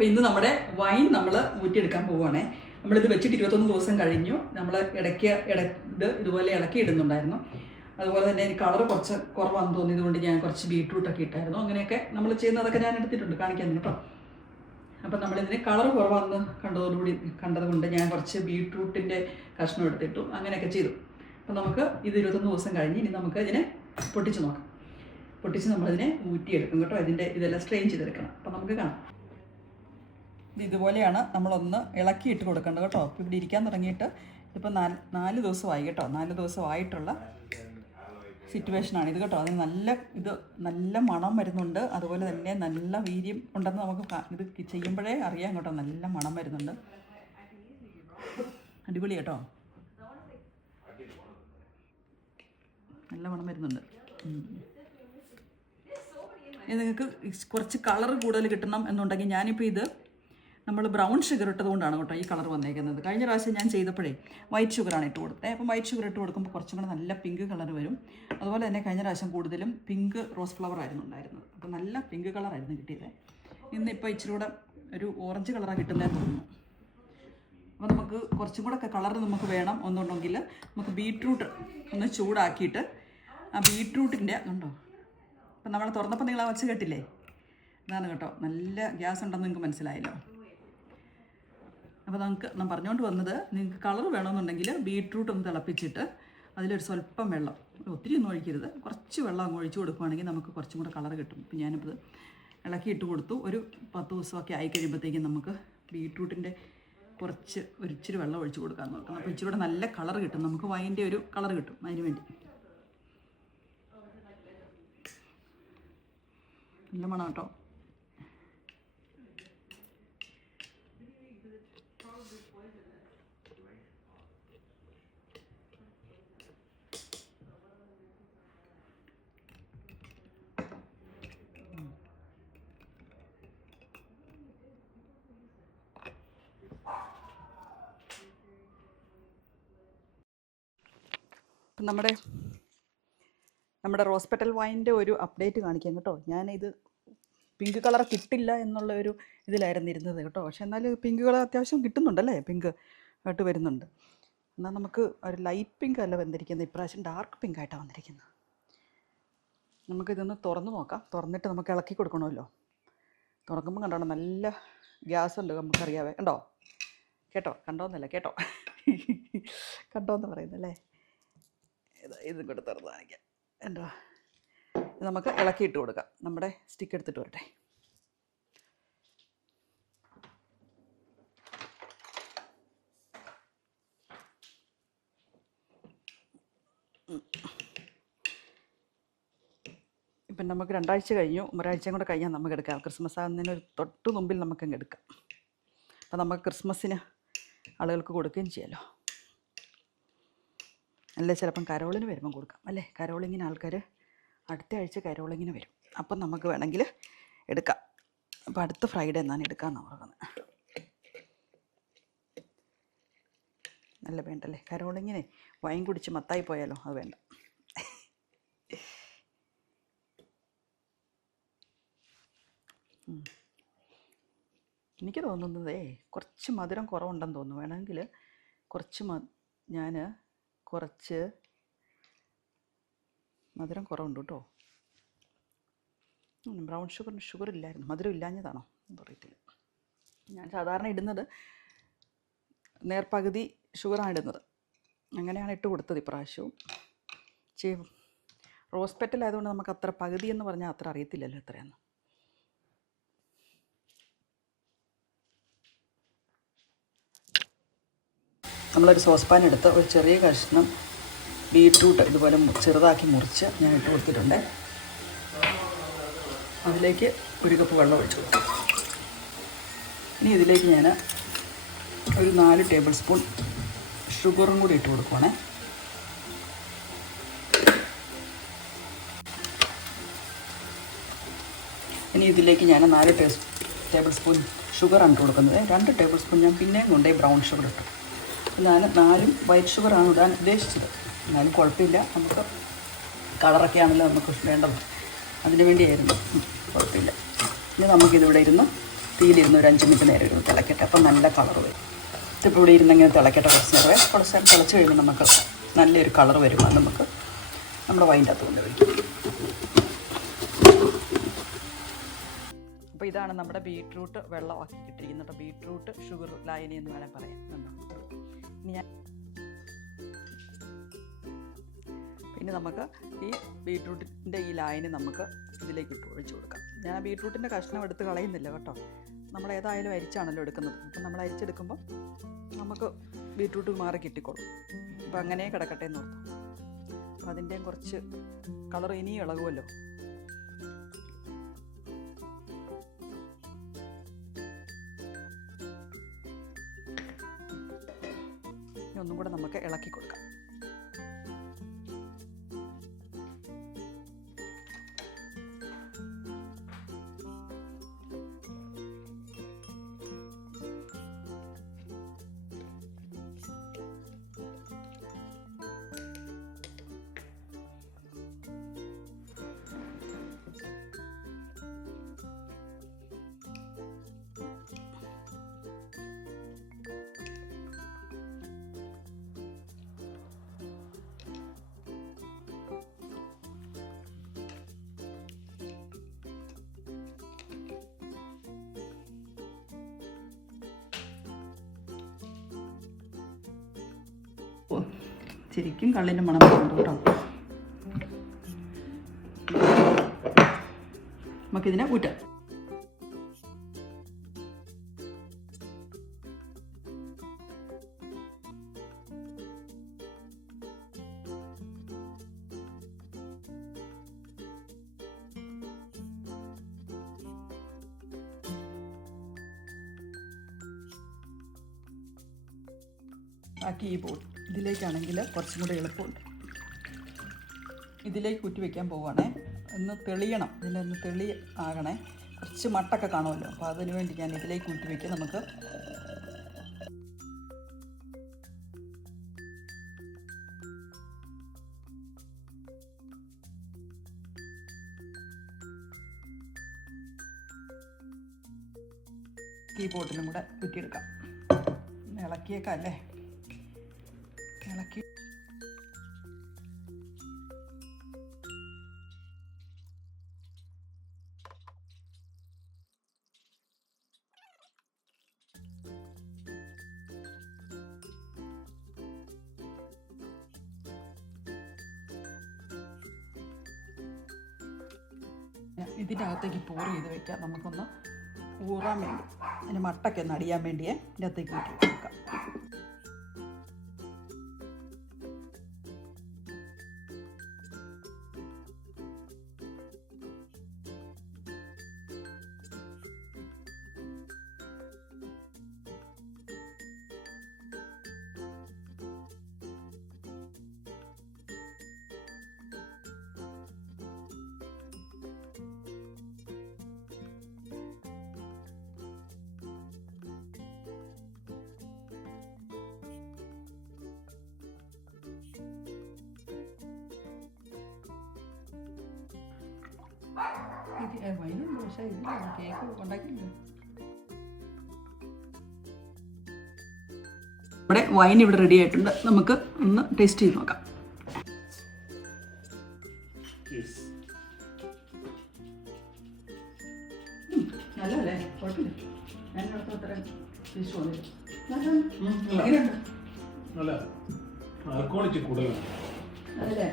അപ്പോൾ ഇന്ന് നമ്മുടെ വൈൻ നമ്മൾ ഊറ്റിയെടുക്കാൻ പോവുകയാണേ. നമ്മളിത് വെച്ചിട്ട് 21 ദിവസം കഴിഞ്ഞു. നമ്മൾ ഇതുപോലെ ഇളക്കി ഇടുന്നുണ്ടായിരുന്നു. അതുപോലെ തന്നെ കളർ കുറച്ച് കുറവാണെന്ന് തോന്നിയതുകൊണ്ട് ഞാൻ കുറച്ച് ബീട്രൂട്ടൊക്കെ ഇട്ടായിരുന്നു. അങ്ങനെയൊക്കെ നമ്മൾ ചെയ്യുന്നതൊക്കെ ഞാൻ എടുത്തിട്ടുണ്ട്, കാണിക്കാൻ കേട്ടോ. അപ്പം നമ്മളിതിന് കളർ കുറവാണെന്ന് കണ്ടതുകൊണ്ട് ഞാൻ കുറച്ച് ബീട്രൂട്ടിൻ്റെ കഷ്ണം എടുത്തിട്ടു. അങ്ങനെയൊക്കെ ചെയ്തു. അപ്പം നമുക്ക് ഇത് 21 ദിവസം കഴിഞ്ഞ് ഇനി നമുക്ക് ഇതിനെ പൊട്ടിച്ച് നോക്കാം. പൊട്ടിച്ച് നമ്മളിതിനെ ഊറ്റിയെടുക്കും കേട്ടോ. ഇതെല്ലാം സ്ട്രെയിൻ ചെയ്തെടുക്കണം. അപ്പം നമുക്ക് കാണാം. ഇതുപോലെയാണ് നമ്മളൊന്ന് ഇളക്കിയിട്ട് കൊടുക്കേണ്ടത് കേട്ടോ. ഇപ്പോൾ ഇവിടെ ഇരിക്കാൻ തുടങ്ങിയിട്ട് ഇതിപ്പോൾ 4 ദിവസമായി കേട്ടോ. 4 ദിവസമായിട്ടുള്ള സിറ്റുവേഷനാണ് ഇത് കേട്ടോ. അതിന് നല്ല മണം വരുന്നുണ്ട്. അതുപോലെ തന്നെ നല്ല വീര്യം ഉണ്ടെന്ന് നമുക്ക് ഇത് ചെയ്യുമ്പോഴേ അറിയാം കേട്ടോ. നല്ല മണം വരുന്നുണ്ട്. അടിപൊളി കേട്ടോ. നല്ല മണം വരുന്നുണ്ട്. നിങ്ങൾക്ക് കുറച്ച് കളർ കൂടുതൽ കിട്ടണം എന്നുണ്ടെങ്കിൽ ഞാനിപ്പോൾ ഇത് നമ്മൾ ബ്രൗൺ ഷുഗർ ഇട്ടതുകൊണ്ടാണ് കേട്ടോ ഈ കളർ വന്നേക്കുന്നത്. കഴിഞ്ഞ പ്രാവശ്യം ഞാൻ ചെയ്തപ്പോഴേ വൈറ്റ് ഷുഗറാണ് ഇട്ട് കൊടുത്തത്. അപ്പം വൈറ്റ് ഷുഗർ ഇട്ട് കൊടുക്കുമ്പോൾ കുറച്ചും കൂടെ നല്ല പിങ്ക് കളർ വരും. അതുപോലെ തന്നെ കഴിഞ്ഞ പ്രാവശ്യം കൂടുതലും പിങ്ക് റോസ് ഫ്ലവർ ആയിരുന്നു ഉണ്ടായിരുന്നത്. അപ്പോൾ നല്ല പിങ്ക് കളറായിരുന്നു കിട്ടിയത്. ഇന്നിപ്പോൾ ഇച്ചിരി കൂടെ ഒരു ഓറഞ്ച് കളറാണ് കിട്ടുന്നതെന്ന് തോന്നുന്നു. അപ്പോൾ നമുക്ക് കുറച്ചും കൂടെ ഒക്കെ കളർ നമുക്ക് വേണം എന്നുണ്ടെങ്കിൽ നമുക്ക് ബീട്രൂട്ട് ഒന്ന് ചൂടാക്കിയിട്ട് ആ ബീട്രൂട്ടിൻ്റെ ഉണ്ടോ, അപ്പം നമ്മൾ തുറന്നപ്പോൾ നിങ്ങൾ വച്ച് കേട്ടില്ലേ, ഇതാണ് കേട്ടോ. നല്ല ഗ്യാസ് ഉണ്ടെന്ന് നിങ്ങൾക്ക് മനസ്സിലായല്ലോ. അപ്പോൾ ഞാൻ പറഞ്ഞുകൊണ്ട് വന്നത്, നിങ്ങൾക്ക് കളർ വേണമെന്നുണ്ടെങ്കിൽ ബീട്രൂട്ട് ഒന്ന് തിളപ്പിച്ചിട്ട് അതിലൊരു സ്വല്പം വെള്ളം, ഒത്തിരി ഒന്നും ഒഴിക്കരുത്, കുറച്ച് വെള്ളം അങ്ങ് ഒഴിച്ചു കൊടുക്കുകയാണെങ്കിൽ നമുക്ക് കുറച്ചും കൂടെ കളർ കിട്ടും. ഇപ്പം ഞാനിപ്പോൾ ഇളക്കിയിട്ട് കൊടുത്തു. ഒരു 10 ദിവസമൊക്കെ ആയി കഴിയുമ്പോഴത്തേക്കും നമുക്ക് ബീട്രൂട്ടിൻ്റെ ഇച്ചിരി വെള്ളം ഒഴിച്ച് കൊടുക്കാൻ നോക്കണം. അപ്പോൾ ഇച്ചിരി കൂടെ നല്ല കളർ കിട്ടും, നമുക്ക് വൈൻ്റെ ഒരു കളർ കിട്ടും. അതിന് വേണ്ടി നല്ല മണം കേട്ടോ. നമ്മുടെ റോസ് പെറ്റൽ വൈൻ്റെ ഒരു അപ്ഡേറ്റ് കാണിക്കാം കേട്ടോ. ഞാനിത് പിങ്ക് കളർ കിട്ടില്ല എന്നുള്ള ഒരു ഇതിലായിരുന്നു ഇരുന്നത് കേട്ടോ. പക്ഷെ എന്നാലും പിങ്ക് കളർ അത്യാവശ്യം കിട്ടുന്നുണ്ടല്ലേ, പിങ്ക് ആയിട്ട് വരുന്നുണ്ട്. എന്നാൽ നമുക്ക് ഒരു ലൈറ്റ് പിങ്ക് അല്ല വന്നിരിക്കുന്നത്, ഇപ്രാവശ്യം ഡാർക്ക് പിങ്ക് ആയിട്ടാണ് വന്നിരിക്കുന്നത്. നമുക്കിതൊന്ന് തുറന്ന് നോക്കാം. തുറന്നിട്ട് നമുക്ക് ഇളക്കി കൊടുക്കണമല്ലോ. തുറക്കുമ്പോൾ കണ്ടോ നല്ല ഗ്യാസ് ഉണ്ട്, നമുക്കറിയാവേ. കേട്ടോ കണ്ടോന്നല്ല കേട്ടോ കണ്ടോന്ന് പറയുന്നല്ലേ. ഇതും കൂടെ തുറന്ന് കാണിക്കാം. നമുക്ക് ഇളക്കിയിട്ട് കൊടുക്കാം. നമ്മുടെ സ്റ്റിക്ക് എടുത്തിട്ട് വരട്ടെ. ഇപ്പം നമുക്ക് 2 ആഴ്ച കഴിഞ്ഞു. ഒരാഴ്ചയും കൂടെ കഴിഞ്ഞാൽ നമുക്ക് എടുക്കാം. ക്രിസ്മസ് ആകുന്നതിനൊരു തൊട്ട് മുമ്പിൽ നമുക്കങ്ങ് എടുക്കാം. അപ്പം നമുക്ക് ക്രിസ്മസിന് ആളുകൾക്ക് കൊടുക്കുകയും ചെയ്യാമല്ലോ. അല്ലേ ചിലപ്പം കരോളിന് വരുമ്പം കൊടുക്കാം അല്ലേ. കരോളിങ്ങിന് ആൾക്കാർ അടുത്ത ആഴ്ച കരോളിങ്ങിന് വരും. അപ്പം നമുക്ക് വേണമെങ്കിൽ എടുക്കാം. അപ്പോൾ അടുത്ത ഫ്രൈഡേ എന്നാണ് എടുക്കാമെന്നാണ് പറയുന്നത്. നല്ല വേണ്ടല്ലേ കരോളിങ്ങിനെ. വൈൻ കുടിച്ച് മത്തായി പോയാലോ, അത് വേണ്ട. എനിക്ക് തോന്നുന്നതേ കുറച്ച് മധുരം കുറവുണ്ടെന്ന് തോന്നുന്നു. വേണമെങ്കിൽ ഞാൻ കുറച്ച് മധുരം കുറവുണ്ട് കേട്ടോ. ബ്രൗൺ ഷുഗർ ഇല്ലായിരുന്നു, മധുരം ഇല്ലാഞ്ഞതാണോ എന്ന് അറിയത്തില്ല. ഞാൻ സാധാരണ ഇടുന്നത് നേർപകുതി ഷുഗറാണ് ഇടുന്നത്. അങ്ങനെയാണ് ഇട്ട് കൊടുത്തത് ഇപ്രാവശ്യവും. റോസ് പെറ്റൽ ആയതുകൊണ്ട് നമുക്ക് അത്ര പകുതി എന്ന് പറഞ്ഞാൽ അത്ര അറിയത്തില്ലല്ലോ എത്രയാന്ന്. നമ്മളൊരു സോസ് പാൻ എടുത്ത് ഒരു ചെറിയ കഷ്ണം ബീട്രൂട്ട് ഇതുപോലെ ചെറുതാക്കി മുറിച്ച് ഞാൻ ഇട്ട് കൊടുത്തിട്ടുണ്ട്. അതിലേക്ക് 1 കപ്പ് വെള്ളം ഒഴിച്ചു കൊടുക്കും. ഇനി ഇതിലേക്ക് ഞാൻ ഒരു 4 ടേബിൾ സ്പൂൺ ഷുഗറും കൂടി ഇട്ട് കൊടുക്കുവാണേ. ഇനി ഇതിലേക്ക് ഞാൻ 4 ടേബിൾ സ്പൂൺ ഷുഗറാണ് ഇട്ട് കൊടുക്കുന്നത്. 2 ടേബിൾ സ്പൂൺ ഞാൻ പിന്നെയും കൊണ്ടേ ബ്രൗൺ ഷുഗർ ഇട്ടു. ഞാൻ 4 വൈറ്റ് ഷുഗറാണ് ഇടാൻ ഉദ്ദേശിച്ചത്. എന്നാലും കുഴപ്പമില്ല, നമുക്ക് കളറൊക്കെ ആണല്ലോ നമുക്ക് വേണ്ടത്. അതിന് വേണ്ടിയായിരുന്നു, കുഴപ്പമില്ല. ഇനി നമുക്കിതിവിടെ ഇരുന്ന് തീയിലിരുന്ന് ഒരു 5 മിനിറ്റ് നേരം ഇരുന്ന് തിളക്കട്ടെ. അപ്പം നല്ല കളർ വരും. ഇതിപ്പോൾ ഇവിടെ ഇരുന്നിങ്ങനെ തിളക്കട്ടെ കുറച്ച് നേരം തിളച്ച് കഴിയുമ്പോൾ നമുക്ക് നല്ലൊരു കളർ വരുമ്പോൾ നമുക്ക് നമ്മുടെ വൈൻ്റെ അകത്ത് കൊണ്ട് വയ്ക്കും. അപ്പോൾ ഇതാണ് നമ്മുടെ ബീട്രൂട്ട് വെള്ളമാക്കി കിട്ടിയിരിക്കുന്നത്. ബീട്രൂട്ട് ഷുഗർ ലായനി എന്ന് വേണേൽ പറയാം. ഇനി നമുക്ക് ഈ ബീട്രൂട്ടിൻ്റെ ഈ ലായനി നമുക്ക് ഇതിലേക്ക് ഒഴിച്ചു കൊടുക്കാം. ഞാൻ ആ ബീട്രൂട്ടിൻ്റെ കഷ്ണം എടുത്ത് കളയുന്നില്ല കേട്ടോ. നമ്മൾ ഏതായാലും അരിച്ചാണല്ലോ എടുക്കുന്നത്. അപ്പം നമ്മൾ അരിച്ചെടുക്കുമ്പോൾ നമുക്ക് ബീട്രൂട്ട് മാറി കിട്ടിക്കോളും. അപ്പം അങ്ങനെ കിടക്കട്ടെ എന്ന് ഓർത്തു. അപ്പം അതിൻ്റെയും കുറച്ച് കളർ ഇനിയും ഇളകുമല്ലോ. ഒന്നും കൂടെ നമുക്ക് ഇളക്കി കൊടുക്കാം. ശരിക്കും കള്ളിൻ്റെ മണം വരുന്നുണ്ട് കേട്ടോ. നമുക്കിതിനെ ഊറ്റാം. ബാക്കി ഈ ബോൾ ഇതിലേക്കാണെങ്കിൽ കുറച്ചും കൂടെ എളുപ്പമുണ്ട്. ഇതിലേക്ക് ഊറ്റി വയ്ക്കാൻ പോവുകയാണേ. ഒന്ന് തെളിയണം, ഇതിനൊന്ന് തെളി ആകണേ. കുറച്ച് മട്ടൊക്കെ കാണുമല്ലോ. അപ്പോൾ അതിന് വേണ്ടി ഞാൻ ഇതിലേക്ക് ഊറ്റി വയ്ക്കുക. നമുക്ക് ഈ ബോട്ടിലും കൂടെ ഊറ്റിയെടുക്കാം. ഇളക്കിയേക്കാം അല്ലേ. ഇളക്കി ഇതിൻ്റെ അകത്തേക്ക് പോർ ചെയ്ത് വെക്കാം. നമുക്കൊന്ന് ഊറാൻ വേണ്ടി, അതിന് മട്ടൊക്കെ ഒന്ന് അടിയാൻ വേണ്ടിയേ ഇതിൻ്റെ അകത്തേക്ക് ഊറ്റി വെക്കാം. വൈനുണ്ട്, പക്ഷേ ഇതില്ല, കേക്ക് ഉണ്ടാക്കിയില്ല. ഇവിടെ വൈൻ ഇവിടെ റെഡി ആയിട്ടുണ്ട്. നമുക്ക് ഒന്ന് ടേസ്റ്റ് ചെയ്ത് നോക്കാം. നല്ലല്ലേ, കുഴപ്പമില്ല. ഞാൻ അത്ര ടേസ്റ്റ് തോന്നില്ല. അതല്ലേ